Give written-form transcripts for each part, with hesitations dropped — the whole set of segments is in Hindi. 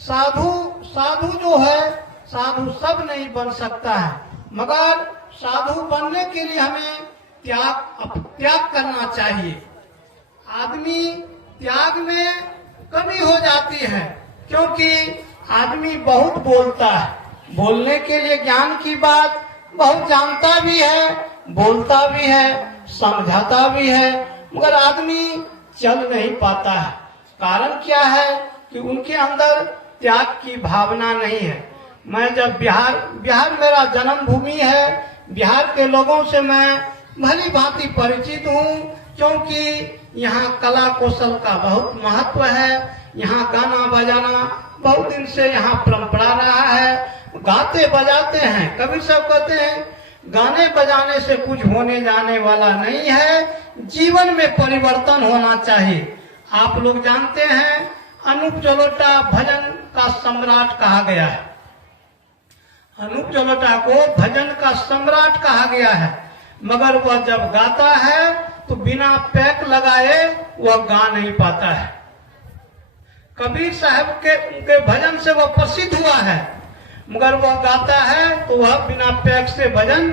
साधु साधु जो है, साधु सब नहीं बन सकता है, मगर साधु बनने के लिए हमें त्याग करना चाहिए। आदमी त्याग में कमी हो जाती है, क्योंकि आदमी बहुत बोलता है, बोलने के लिए ज्ञान की बात बहुत जानता भी है, बोलता भी है, समझाता भी है, मगर आदमी चल नहीं पाता है। कारण क्या है कि उनके अंदर त्याग की भावना नहीं है। मैं जब बिहार मेरा जन्म भूमि है, बिहार के लोगों से मैं भली भांति परिचित हूँ, क्योंकि यहाँ कला कौशल का बहुत महत्व है। यहाँ गाना बजाना बहुत दिन से यहाँ परंपरा रहा है, गाते बजाते हैं। कभी सब कहते हैं गाने बजाने से कुछ होने जाने वाला नहीं है, जीवन में परिवर्तन होना चाहिए। आप लोग जानते हैं अनूप जलोटा भजन का सम्राट कहा गया है। अनूप जलोटा को भजन का सम्राट कहा गया है, मगर वह जब गाता है तो बिना पैक लगाए वह गा नहीं पाता है। कबीर साहब के भजन से वह प्रसिद्ध हुआ है, मगर वह गाता है तो वह बिना पैक से भजन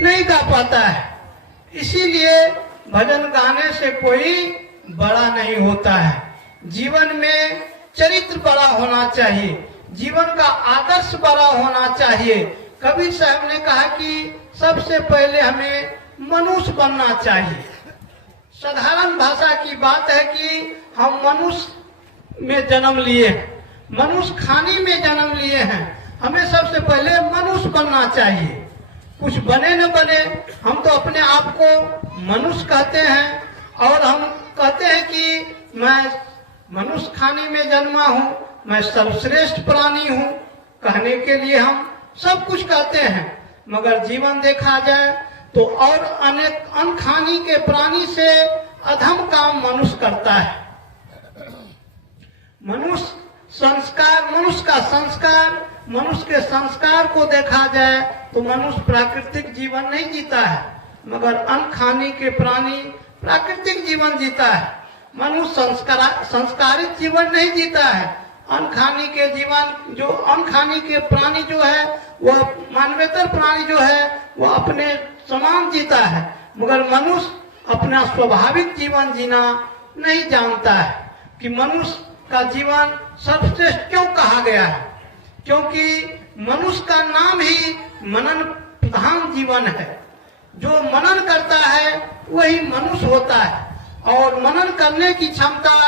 नहीं गा पाता है। इसीलिए भजन गाने से कोई बड़ा नहीं होता है। जीवन में चरित्र बड़ा होना चाहिए, जीवन का आदर्श बड़ा होना चाहिए। कबीर साहब ने कहा कि सबसे पहले हमें मनुष्य बनना चाहिए। साधारण भाषा की बात है कि हम मनुष्य में जन्म लिए हैं, मनुष्य खानी में जन्म लिए हैं, हमें सबसे पहले मनुष्य बनना चाहिए। कुछ बने न बने, हम तो अपने आप को मनुष्य कहते हैं, और हम कहते हैं कि मैं मनुष्य खानी में जन्मा हूँ, मैं सर्वश्रेष्ठ प्राणी हूँ। कहने के लिए हम सब कुछ कहते हैं, मगर जीवन देखा जाए तो और अनेक अनखानी के प्राणी से अधम काम मनुष्य करता है। मनुष्य का संस्कार, मनुष्य के संस्कार को देखा जाए तो मनुष्य प्राकृतिक जीवन नहीं जीता है, मगर अनखानी के प्राणी प्राकृतिक जीवन जीता है। मनुष्य संस्कारित जीवन नहीं जीता है। अनखानी के जीवन, जो अनखानी के प्राणी जो है, वह मानवेतर प्राणी जो है, वह अपने समान जीता है, मगर मनुष्य अपना स्वाभाविक जीवन जीना नहीं जानता है। कि मनुष्य का जीवन सर्वश्रेष्ठ क्यों कहा गया है? क्योंकि मनुष्य का नाम ही मनन प्रधान जीवन है। जो मनन करता है वही मनुष्य होता है, और मनन करने की क्षमता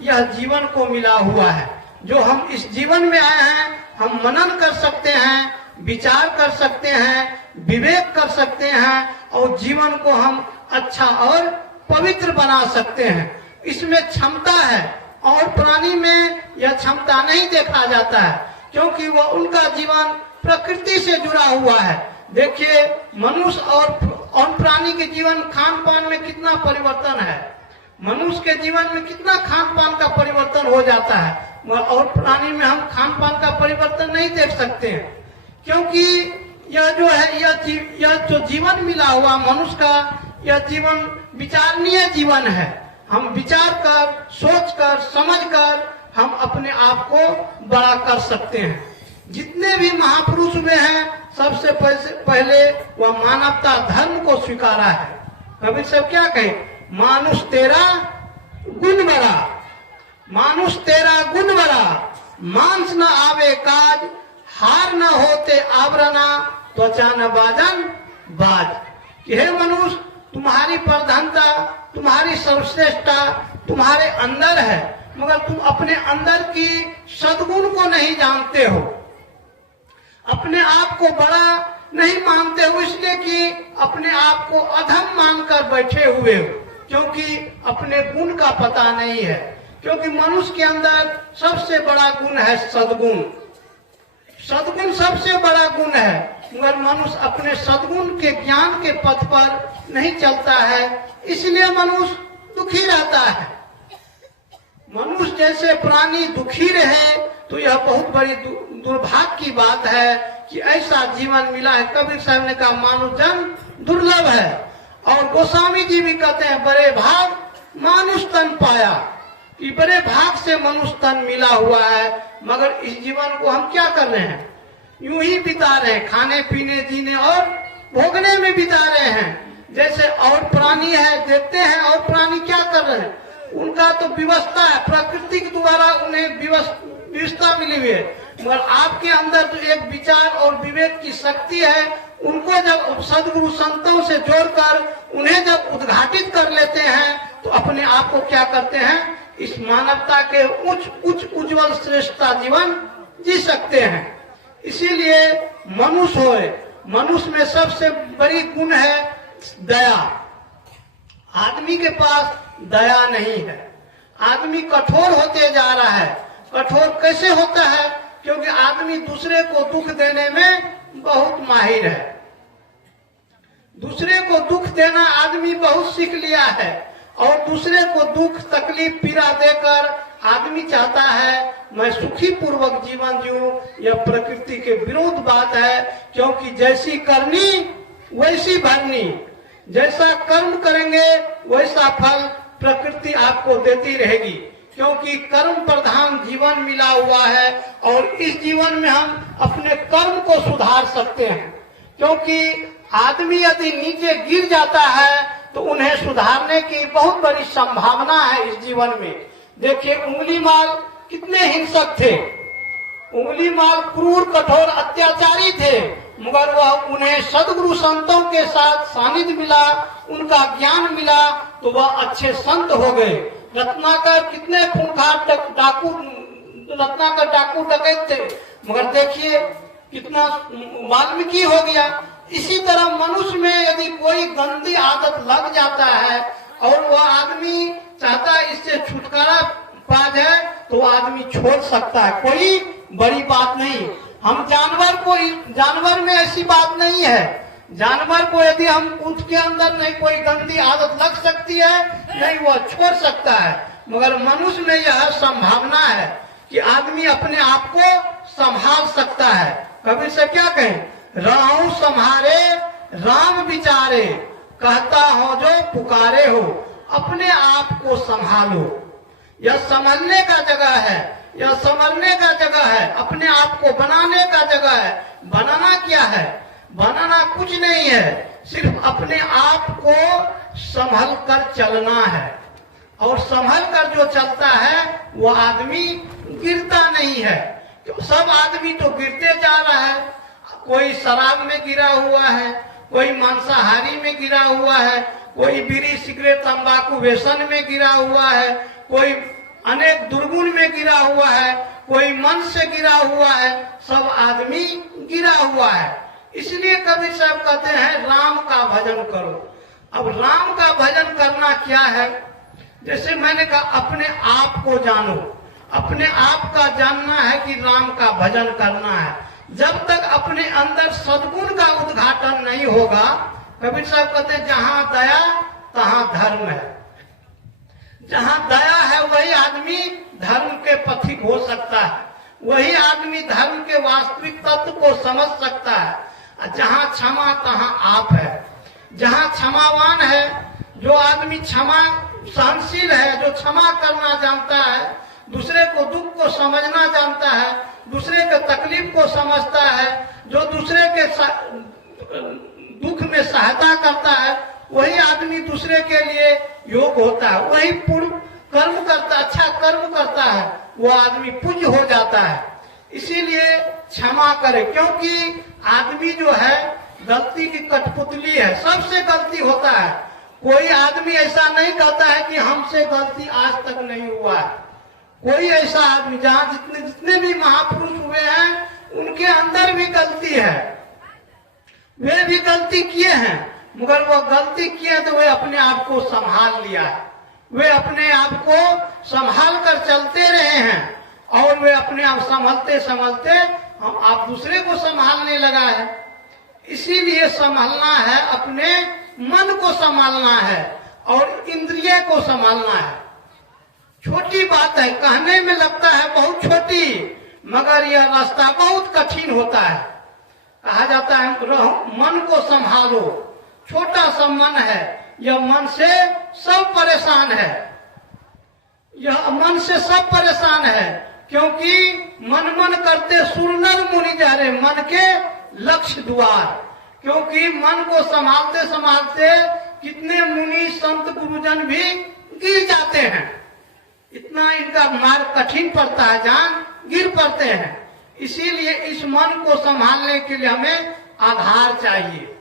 यह जीवन को मिला हुआ है। जो हम इस जीवन में आए हैं, हम मनन कर सकते हैं, विचार कर सकते हैं, विवेक कर सकते हैं, और जीवन को हम अच्छा और पवित्र बना सकते हैं। इसमें क्षमता है, और प्राणी में यह क्षमता नहीं देखा जाता है, क्योंकि वह उनका जीवन प्रकृति से जुड़ा हुआ है। देखिए, मनुष्य और प्राणी के जीवन खान पान में कितना परिवर्तन है। मनुष्य के जीवन में कितना खान पान का परिवर्तन हो जाता है, और प्राणी में हम खान पान का परिवर्तन नहीं देख सकते हैं। क्योंकि यह जो है, यह जो जीवन मिला हुआ मनुष्य का, यह जीवन विचारणीय जीवन है। हम विचार कर, सोच कर, समझ कर हम अपने आप को बड़ा कर सकते हैं। जितने भी महापुरुष हुए हैं, सबसे पहले वह मानवता धर्म को स्वीकारा है। कबीर साहब क्या कहे? मानुष तेरा गुण बड़ा, मानुष तेरा गुण बड़ा, मांस न आवे काज, हार न होते आवरणा, त्वचा न बाजन बाज। हे मनुष्य, तुम्हारी प्रधानता, तुम्हारी सर्वश्रेष्ठता तुम्हारे अंदर है, मगर तुम अपने अंदर की सद्गुण को नहीं जानते हो। अपने आप को बड़ा नहीं मानते हो, इसलिए कि अपने आप को अधम मानकर बैठे हुए हो, क्योंकि अपने गुण का पता नहीं है। क्योंकि मनुष्य के अंदर सबसे बड़ा गुण है सद्गुण। सद्गुण सबसे बड़ा गुण है, मगर मनुष्य अपने सद्गुण के ज्ञान के पथ पर नहीं चलता है, इसलिए मनुष्य दुखी रहता है। मनुष्य जैसे प्राणी दुखी रहे तो यह बहुत बड़ी दुर्भाग्य की बात है कि ऐसा जीवन मिला है। कबीर साहब ने कहा मानुष जन्म दुर्लभ है, और गोस्वामी जी भी कहते हैं बड़े भाग मानुष तन पाया, कि बड़े भाग से मनुष्य तन मिला हुआ है। मगर इस जीवन को हम क्या कर रहे हैं, यूं ही बिता रहे हैं, खाने पीने जीने और भोगने में बिता रहे हैं। जैसे और प्राणी है, देखते हैं और प्राणी क्या कर रहे हैं, उनका तो व्यवस्था है, प्रकृति के द्वारा उन्हें व्यवस्था मिली हुई है, मगर आपके अंदर तो एक विचार और विवेक की शक्ति है। उनको जब सदगुरु संतों से जोड़कर उन्हें जब उद्घाटित कर लेते हैं तो अपने आप को क्या करते हैं, इस मानवता के उच्च उज्जवल श्रेष्ठता जीवन जी सकते हैं। इसीलिए मनुष्य होए, मनुष्य में सबसे बड़ी गुण है दया। आदमी के पास दया नहीं है, आदमी कठोर होते जा रहा है। कठोर कैसे होता है, क्योंकि आदमी दूसरे को दुख देने में बहुत माहिर है। दूसरे को दुख देना आदमी बहुत सीख लिया है, और दूसरे को दुख तकलीफ पीड़ा देकर आदमी चाहता है मैं सुखी पूर्वक जीवन जीऊं। यह प्रकृति के विरोध बात है, क्योंकि जैसी करनी वैसी भरनी, जैसा कर्म करेंगे वैसा फल प्रकृति आपको देती रहेगी, क्योंकि कर्म प्रधान जीवन मिला हुआ है। और इस जीवन में हम अपने कर्म को सुधार सकते हैं, क्योंकि आदमी यदि नीचे गिर जाता है तो उन्हें सुधारने की बहुत बड़ी संभावना है इस जीवन में। देखिए उंगली माल कितने हिंसक थे, उंगली माल क्रूर कठोर अत्याचारी थे, मगर वह उन्हें सदगुरु संतों के साथ सानिध्य मिला, उनका ज्ञान मिला तो वह अच्छे संत हो गए। रत्नाकर कितने खूंखार डाकू, रत्नाकर डाकू डकैत थे, मगर देखिए कितना वाल्मीकि हो गया। इसी तरह मनुष्य में यदि कोई गंदी आदत लग जाता है और वह आदमी चाहता है इससे छुटकारा पा जाए तो आदमी छोड़ सकता है, कोई बड़ी बात नहीं। हम जानवर में ऐसी बात नहीं है। जानवर को यदि हम उसके अंदर नहीं कोई गंदी आदत लग सकती है, नहीं वह छोड़ सकता है, मगर मनुष्य में यह संभावना है कि आदमी अपने आप को संभाल सकता है। कभी से क्या कहें, राहु संहारे राम विचारे, कहता हो जो पुकारे हो, अपने आप को संभालो। यह संभलने का जगह है, यह संभलने का जगह है, अपने आप को बनाने का जगह है। बनाना क्या है, बनाना कुछ नहीं है, सिर्फ अपने आप को संभल कर चलना है। और संभल कर जो चलता है वो आदमी गिरता नहीं है। तो सब आदमी तो गिरते जा रहा है, कोई शराब में गिरा हुआ है, कोई मांसाहारी में गिरा हुआ है, कोई बीड़ी सिगरेट तंबाकू व्यसन में गिरा हुआ है, कोई अनेक दुर्गुण में गिरा हुआ है, कोई मन से गिरा हुआ है, सब आदमी गिरा हुआ है। इसलिए कबीर साहब कहते हैं राम का भजन करो। अब राम का भजन करना क्या है, जैसे मैंने कहा अपने आप को जानो, अपने आप का जानना है कि राम का भजन करना है। जब तक अपने अंदर सद्गुण का उद्घाटन नहीं होगा, कबीर साहब कहते हैं जहां दया तहां धर्म है। जहां दया है वही आदमी धर्म के पथिक हो सकता है, वही आदमी धर्म के वास्तविक तत्व को समझ सकता है। जहां क्षमा तहां आप है। जहां क्षमावान है, जो आदमी क्षमा सहनशील है, जो क्षमा करना जानता है, दूसरे को दुख को समझना जानता है, दूसरे के तकलीफ को समझता है, जो दूसरे के दुख में सहायता करता है, वही आदमी दूसरे के लिए योग होता है, वही पूर्ण कर्म करता, अच्छा कर्म करता है, वो आदमी पूज्य हो जाता है। इसीलिए क्षमा करे, क्योंकि आदमी जो है गलती की कठपुतली है, सबसे गलती होता है। कोई आदमी ऐसा नहीं कहता है कि हमसे गलती आज तक नहीं हुआ है। कोई ऐसा आदमी, जहाँ जितने भी महापुरुष हुए हैं उनके अंदर भी गलती है, वे भी गलती किए हैं, मगर वो गलती किए तो वे अपने आप को संभाल लिया है, वे अपने आप को संभाल कर चलते रहे हैं, और वे अपने आप संभलते संभलते हम आप दूसरे को संभालने लगा है। इसीलिए संभालना है, अपने मन को संभालना है और इंद्रिय को संभालना है। छोटी बात है, कहने में लगता है बहुत छोटी, मगर यह रास्ता बहुत कठिन होता है। कहा जाता है मन को संभालो, छोटा सा मन है, यह मन से सब परेशान है, यह मन से सब परेशान है। क्योंकि मन मन करते सुरनर मुनि जा रहे, मन के लक्ष्य द्वार। क्योंकि मन को संभालते संभालते कितने मुनि संत गुरुजन भी गिर जाते हैं, इतना इनका मार्ग कठिन पड़ता है, जान गिर पड़ते हैं। इसीलिए इस मन को संभालने के लिए हमें आधार चाहिए।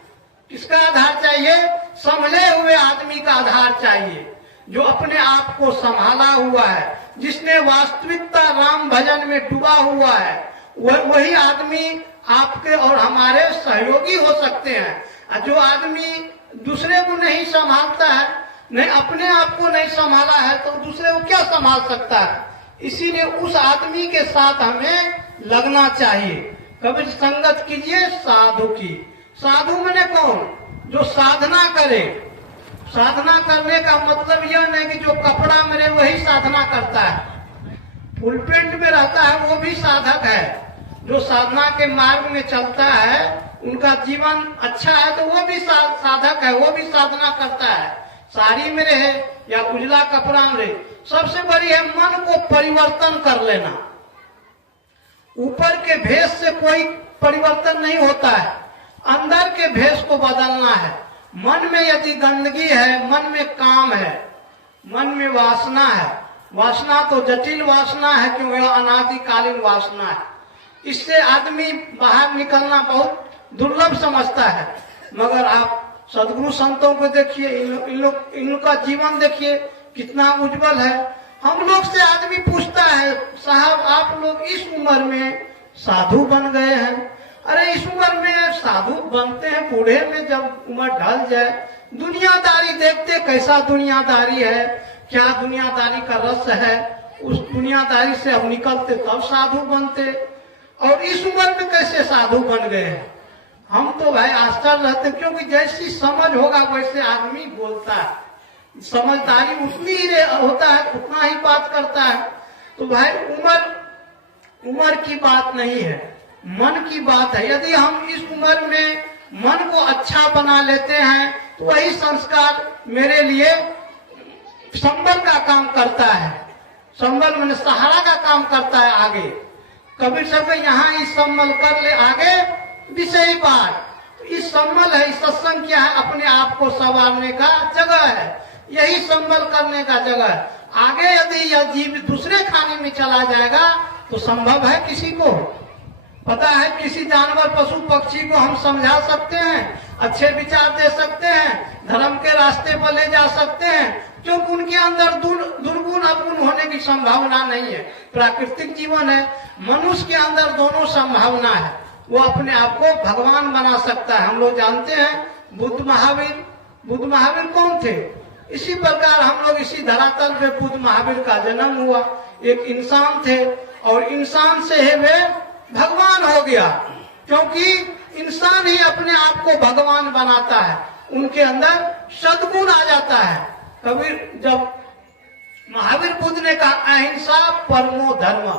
किसका आधार चाहिए? संभले हुए आदमी का आधार चाहिए, जो अपने आप को संभाला हुआ है, जिसने वास्तविकता राम भजन में डूबा हुआ है। वही आदमी आपके और हमारे सहयोगी हो सकते हैं। जो आदमी दूसरे को नहीं संभालता है, नहीं अपने आप को नहीं संभाला है, तो दूसरे को क्या संभाल सकता है? इसीलिए उस आदमी के साथ हमें लगना चाहिए। कभी संगत कीजिए साधु की। साधु माने कौन? जो साधना करे। साधना करने का मतलब यह नहीं कि जो कपड़ा मेरे वही साधना करता है, फुल पेंट में रहता है वो भी साधक है। जो साधना के मार्ग में चलता है, उनका जीवन अच्छा है तो वो भी साधक है, वो भी साधना करता है। साड़ी में रहे या उजला कपड़ा में रहे, सबसे बड़ी है मन को परिवर्तन कर लेना। ऊपर के भेष से कोई परिवर्तन नहीं होता है, अंदर के भेष को बदलना है। मन में यदि गंदगी है, मन में काम है, मन में वासना है, वासना तो जटिल वासना है क्योंकि वह अनादिकालीन वासना है। इससे आदमी बाहर निकलना बहुत दुर्लभ समझता है। मगर आप सदगुरु संतों को देखिए, इनका जीवन देखिए कितना उज्जवल है। हम लोग से आदमी पूछता है, साहब आप लोग इस उम्र में साधु बन गए हैं। अरे इस उम्र में साधु बनते हैं, बूढ़े में जब उम्र ढल जाए। दुनियादारी देखते कैसा दुनियादारी है, क्या दुनियादारी का रस है, उस दुनियादारी से हम निकलते तब साधु बनते। और इस उम्र में कैसे साधु बन गए हैं? हम तो भाई आश्चर्य रहते, क्योंकि जैसी समझ होगा वैसे आदमी बोलता है। समझदारी उतनी ही होता है, उतना ही बात करता है। तो भाई उम्र की बात नहीं है, मन की बात है। यदि हम इस उम्र में मन को अच्छा बना लेते हैं तो वही संस्कार मेरे लिए संबल का काम करता है। संबल मैंने सहारा का काम करता है आगे। कबीर सब यहाँ इस संबल कर ले आगे विषय बात। तो इस संबल है, इस सत्संग क्या है? अपने आप को संवारने का जगह है, यही संबल करने का जगह है। आगे यदि यह जीव दूसरे खाने में चला जाएगा तो संभव है किसी को? पता है किसी जानवर पशु पक्षी को हम समझा सकते हैं, अच्छे विचार दे सकते हैं, धर्म के रास्ते पर ले जा सकते हैं, क्योंकि उनके अंदर दुर्गुण अवगुण होने की संभावना नहीं है। प्राकृतिक जीवन है, मनुष्य के अंदर दोनों संभावना है। वो अपने आप को भगवान बना सकता है। हम लोग जानते हैं बुद्ध महावीर कौन थे? इसी प्रकार हम लोग इसी धरातल पे बुद्ध महावीर का जन्म हुआ। एक इंसान थे और इंसान से ही वे भगवान हो गया, क्योंकि इंसान ही अपने आप को भगवान बनाता है, उनके अंदर सद्गुण आ जाता है। कबीर जब महावीर बुद्ध ने कहा अहिंसा परमो धर्म,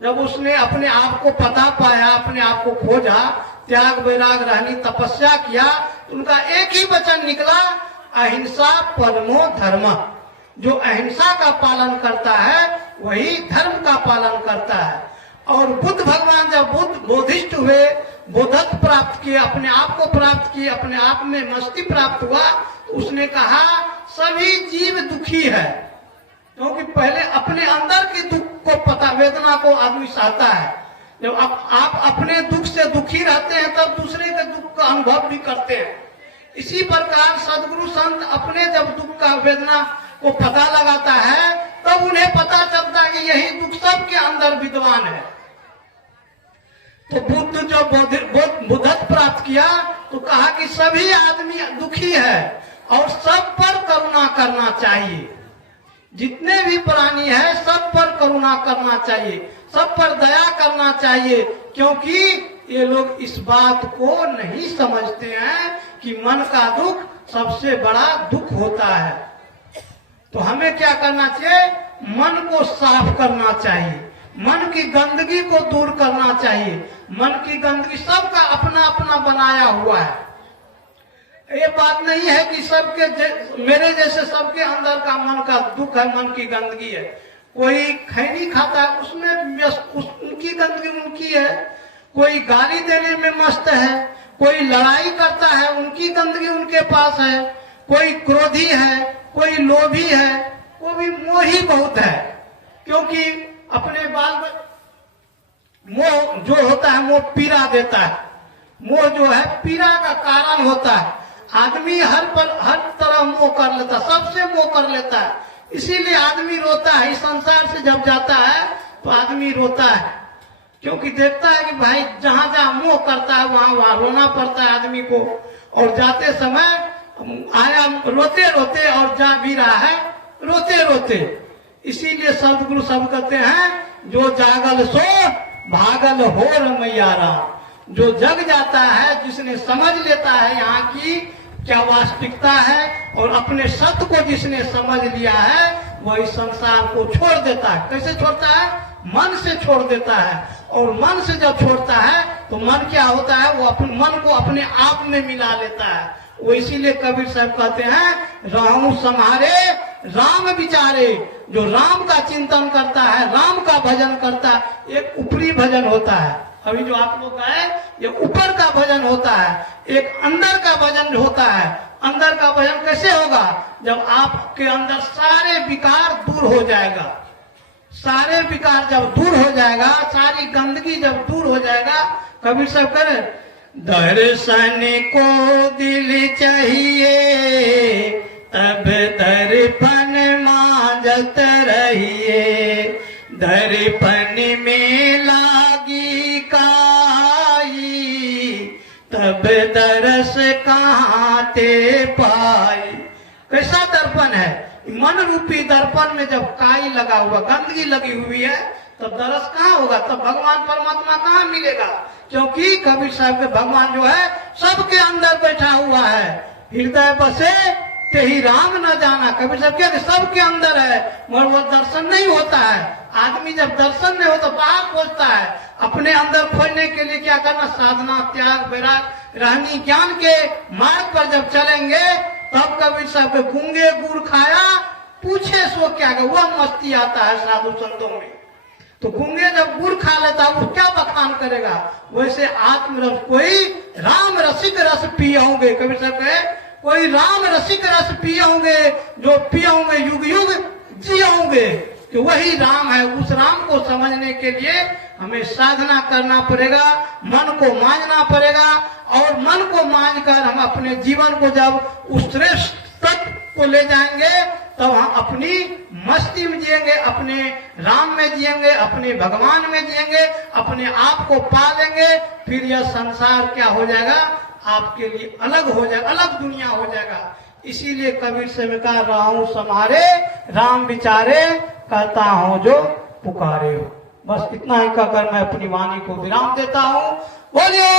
जब उसने अपने आप को पता पाया, अपने आप को खोजा, त्याग वैराग रहनी तपस्या किया, तो उनका एक ही वचन निकला अहिंसा परमो धर्म। जो अहिंसा का पालन करता है वही धर्म का पालन करता है। और बुद्ध भगवान जब बोधिष्ठ हुए, बोधत्व प्राप्त किए, अपने आप को प्राप्त किए, अपने आप में मस्ती प्राप्त हुआ, तो उसने कहा सभी जीव दुखी है। क्योंकि पहले अपने अंदर की दुख को पता, वेदना को आदमी सहता है। जब आप अपने दुख से दुखी रहते हैं तब दूसरे के दुख का अनुभव भी करते हैं। इसी प्रकार सदगुरु संत अपने जब दुख का वेदना को पता लगाता है तब उन्हें पता चलता है कि यही दुख सबके अंदर विद्वान है। तो बुद्ध जब बुद्धत्व प्राप्त किया तो कहा कि सभी आदमी दुखी है और सब पर करुणा करना चाहिए। जितने भी प्राणी है सब पर करुणा करना चाहिए, सब पर दया करना चाहिए, क्योंकि ये लोग इस बात को नहीं समझते हैं कि मन का दुख सबसे बड़ा दुख होता है। तो हमें क्या करना चाहिए? मन को साफ करना चाहिए, मन की गंदगी को दूर करना चाहिए। मन की गंदगी सबका अपना अपना बनाया हुआ है। ये बात नहीं है कि सबके मेरे जैसे सबके अंदर का मन का दुख है, मन की गंदगी है। कोई खैनी खाता है उसमें उनकी गंदगी उनकी है, कोई गाली देने में मस्त है, कोई लड़ाई करता है उनकी गंदगी उनके पास है, कोई क्रोधी है, कोई लोभी है, वो भी मोही बहुत है। क्योंकि अपने मोह जो होता है वो पीड़ा देता है, मोह जो है पीड़ा का कारण होता है। आदमी हर तरह मोह कर लेता, सबसे मोह कर लेता है, इसीलिए आदमी रोता है। इस संसार से जब जाता है तो आदमी रोता है, क्योंकि देखता है कि भाई जहां जहां मोह करता है वहां वहां रोना पड़ता है आदमी को। और जाते समय आया रोते रोते और जा भी रहा है रोते रोते। इसीलिए सदगुरु सब कहते हैं जो जागल सो भागल हो रमैया राम। जो जग जाता है, जिसने समझ लेता है यहाँ की क्या वास्तविकता है और अपने सत्य को जिसने समझ लिया है वह इस संसार को छोड़ देता है। कैसे छोड़ता है? मन से छोड़ देता है। और मन से जब छोड़ता है तो मन क्या होता है, वो अपने मन को अपने आप में मिला लेता है। वो इसीलिए कबीर साहब कहते हैं राहु सम्हारे राम विचारे। जो राम का चिंतन करता है, राम का भजन करता है, एक ऊपरी भजन होता है। अभी जो आप लोग का है ये ऊपर का भजन होता है, एक अंदर का भजन होता है। अंदर का भजन कैसे होगा? जब आपके अंदर सारे विकार दूर हो जाएगा, सारे विकार जब दूर हो जाएगा, सारी गंदगी जब दूर हो जाएगा, कबीर साहब करे दर्शन को दिल चाहिए तब दर्पण मांजत रहिए। दर्पण में लागी काई तब दरस कहाँ ते पाई। कैसा दर्पण है? मन रूपी दर्पण में जब काई लगा हुआ, गंदगी लगी हुई है, तब दरस कहाँ होगा? तब भगवान परमात्मा कहाँ मिलेगा? क्योंकि कबीर साहब के भगवान जो है सबके अंदर बैठा हुआ है। हृदय बसे ते ही राम न जाना। कबीर साहब क्या सबके अंदर है, मगर वो दर्शन नहीं होता है। आदमी जब दर्शन नहीं होता बाहर खोजता है। अपने अंदर खोजने के लिए क्या करना? साधना, त्याग, वैराग, रहनी ज्ञान के मार्ग पर जब चलेंगे तब कबीर साहब के गूंगे गुड़ खाया पूछे सो क्या, वह मस्ती आता है साधु संतों में। तो गूंगे जब गुड़ खा लेता है वो क्या बखान करेगा? वैसे आत्मरस, कोई राम रसिक रस पिए होंगे। कबीर साहब कहे कोई राम रसिक रस पिए होंगे, जो पिए होंगे युग युग जिए होंगे। कि वही राम है। उस राम को समझने के लिए हमें साधना करना पड़ेगा, मन को मांझना पड़ेगा। और मन को मांझ कर हम अपने जीवन को जब उस श्रेष्ठ तत्व को ले जाएंगे तब हम अपनी मस्ती में जिएंगे, अपने राम में जिएंगे, अपने भगवान में जिएंगे, अपने आप को पा लेंगे। फिर यह संसार क्या हो जाएगा? आपके लिए अलग हो जाएगा, अलग दुनिया हो जाएगा। इसीलिए कबीर से मैं कह रहा हूँ सम्हारे राम विचारे, कहता हूँ जो पुकारे हो। बस इतना ही कहकर मैं अपनी वाणी को विराम देता हूँ। बोलिए।